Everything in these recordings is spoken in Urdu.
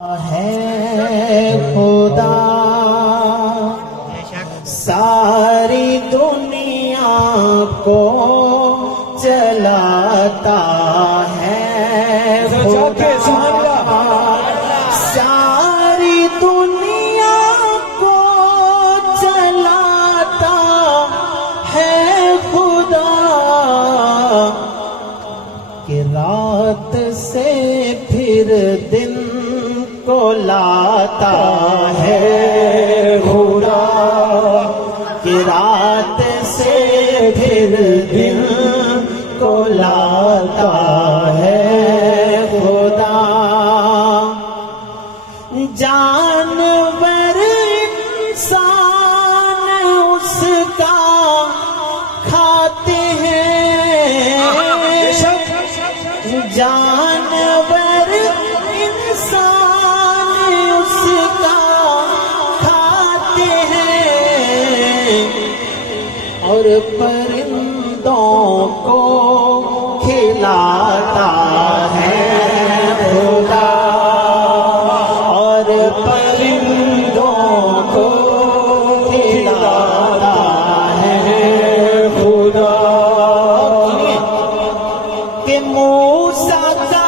ہے خدا ساری دنیا کو چلاتا ہے خدا ساری دنیا کو چلاتا ہے خدا کہ رات سے پھر دن کو لاتا ہے خدا کہ رات سے پھر دن کو لاتا ہے خدا جانور انسان اس کا کھاتے ہیں جانور انسان اس کا کھاتے ہیں اور پرندوں کو کھلاتا ہے خدا اور پرندوں کو کھلاتا ہے خدا کہ موسیٰ کا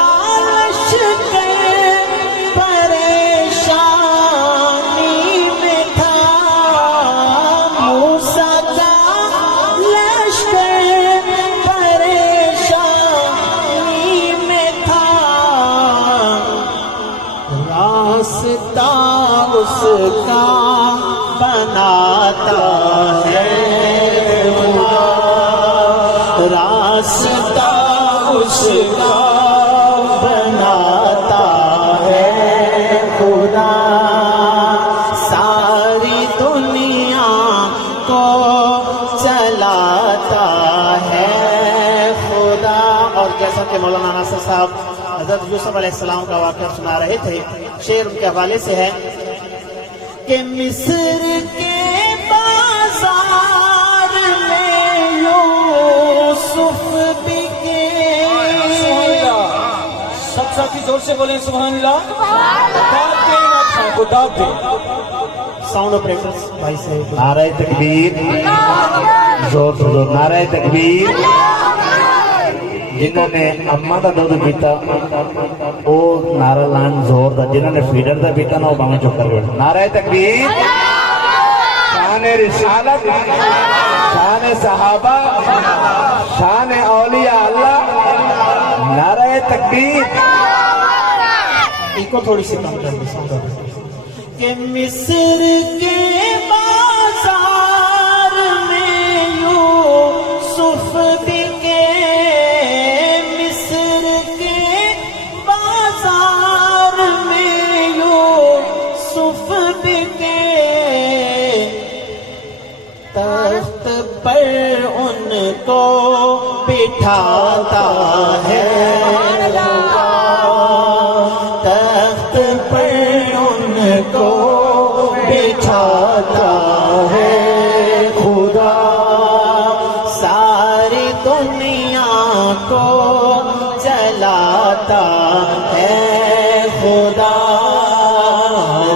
راستہ اس کا بناتا ہے خدا راستہ اس کا بناتا ہے خدا ساری دنیا کو چلاتا ہے خدا اور جیسا کہ مولانا ناصر صاحب حضرت یوسف علیہ السلام کا واقعہ سنا رہے تھے شعر ان کے حوالے سے ہے کہ مصر کے بازار میں یوسف بکے سب ساتھی زور سے بولیں سبحان اللہ ساؤنڈ آپریٹرز بھائی سے نعرہ تکبیر زور سے زور نعرہ تکبیر جنہوں نے اماں دا دودھ پیتا او نعرہ لان زور دا جنہوں نے فیڈر دا پیتا نا وہ باہم چکر بیٹھا نعرہ تکبیر شان رسالت شان صحابہ شان اولیاء اللہ نعرہ تکبیر ایک کو تھوڑی سی کم کر دیں کہ مصر کے بازار میں یوسف بکے مصر کے بازار میں یوسف بکے تخت پر ان کو بٹھاتا ہے تخت پر ان کو بٹھاتا ہے خدا ساری دنیا کو چلاتا ہے خدا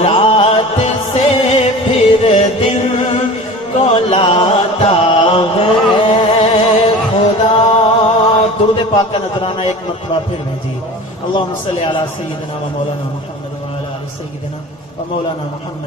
رات سے پھر دن کو لاتا ہے خدا درود پاک کا نذرانہ ایک مرتبہ پھر میں جی اللہم صلی علی سیدنا و مولانا محمد و علی آل سیدنا و مولانا محمد